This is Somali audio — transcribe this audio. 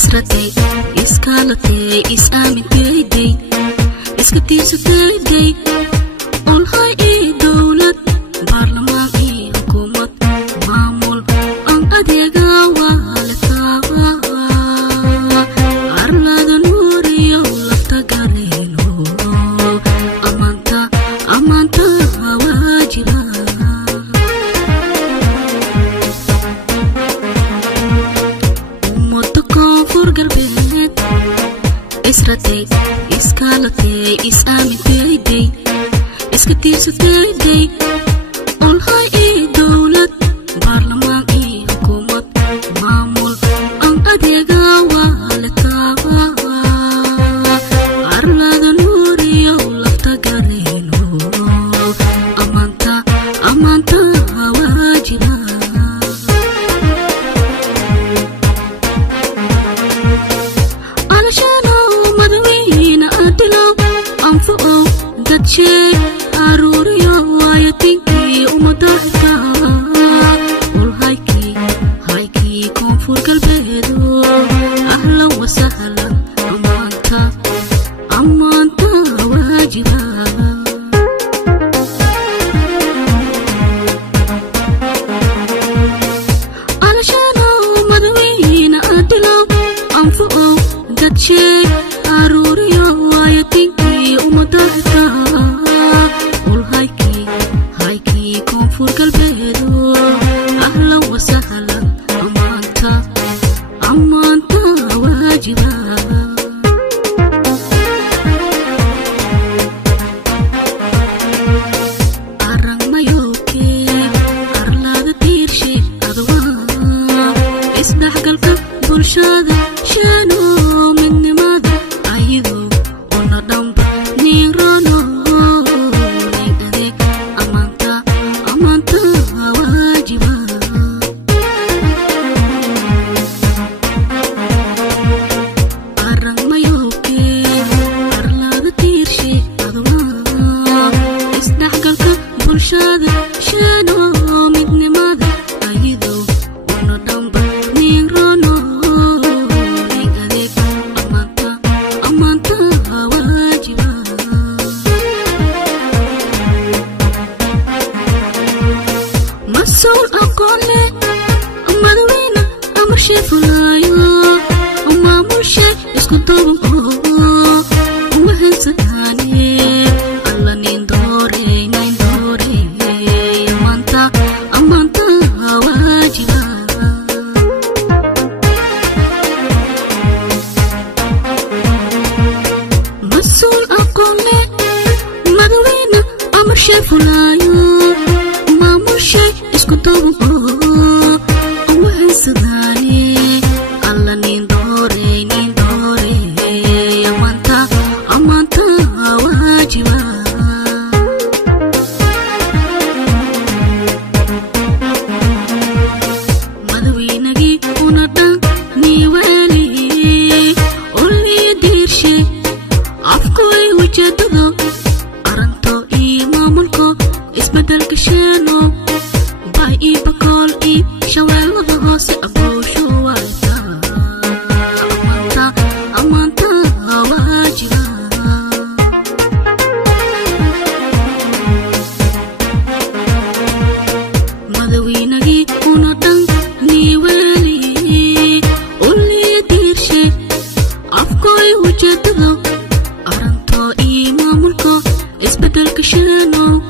Isratay, iskalatay, is-aamintayday, iskatiisatayday, olhay dowlad, baarlamaan iyo hukuumad, maamul, ang adeega waa la taabaa, arlada nuuriyo lafta gareeno, amaanta waa jira. Isratay, iskalatay, is-aamintayday, iskatiisatayday, olhay dowlad, baarlamaan iyo hukuumad, maamul, ang adeega waa la taabaa, arlada nuuriyo lafta gareeno, amaanta waa jira. Dadshee aruuriyo waayatinkii umadahka ulhaykii koonfur galbeedo ahlan wasahlan amaanta waajiba alashano madawiina adilo anfuo dadshee aruuriyo waayatinkii umadahka koonfur galbeedo ahlan wasahlan amaanta waajiba arang mayooke arlada tiirshe adwaa isdhexgalka bulshada sheeno midnimada ayadoo una dhamba niirano مسؤول أقولي مدوينة أمر شي فلايو وما مرشي اسكتوبو وهنسداني الله نندوري أمانتا واجبا مسؤول أقولي مدوينة أمر شي فلايو شيء اسكتوبو وهنسداني الله نندوري أمانتا واجبا مدوينجي ونردان نيوالي قولي يدير شي عفكوي وجددو أرنتو مامولكو اسبدل كشانو بقول شوال بغاصي أبو شوالتا أمانتا واجبا مدوينجي ونردان نيوالي قولي يدير شي عفكوي وجددو أرنتو مامولكو اسبدل كشانو